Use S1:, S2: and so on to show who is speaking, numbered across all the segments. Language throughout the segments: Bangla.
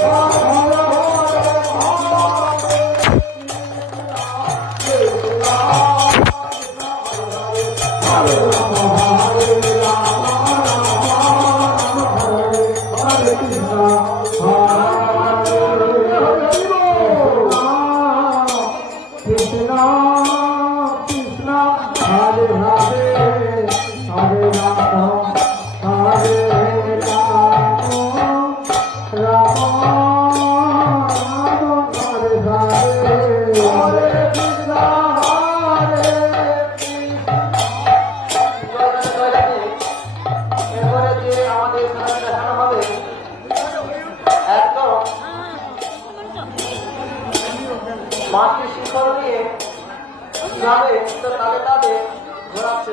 S1: Hallelujah. আমাদের সেখানে একদম হ্যাঁ, মাটি শিকড় নিয়ে যাবে তাদের তাদের ঘোরাচ্ছে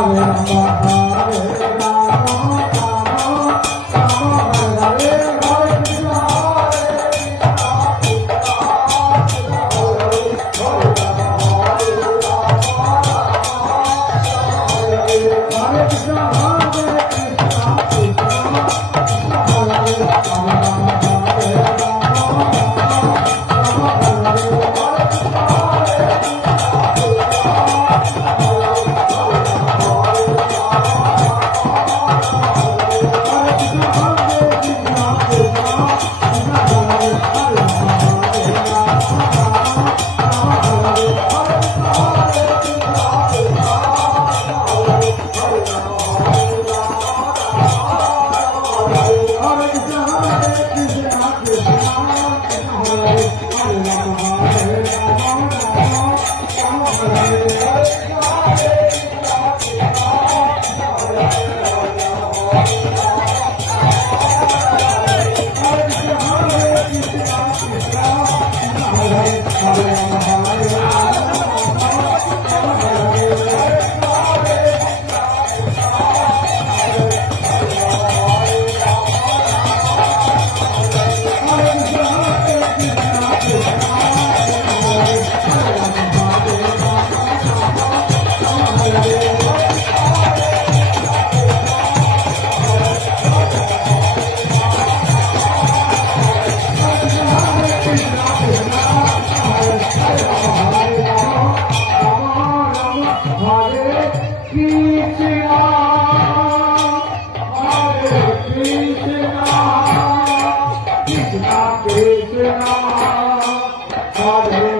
S1: Rama Oh, Hare,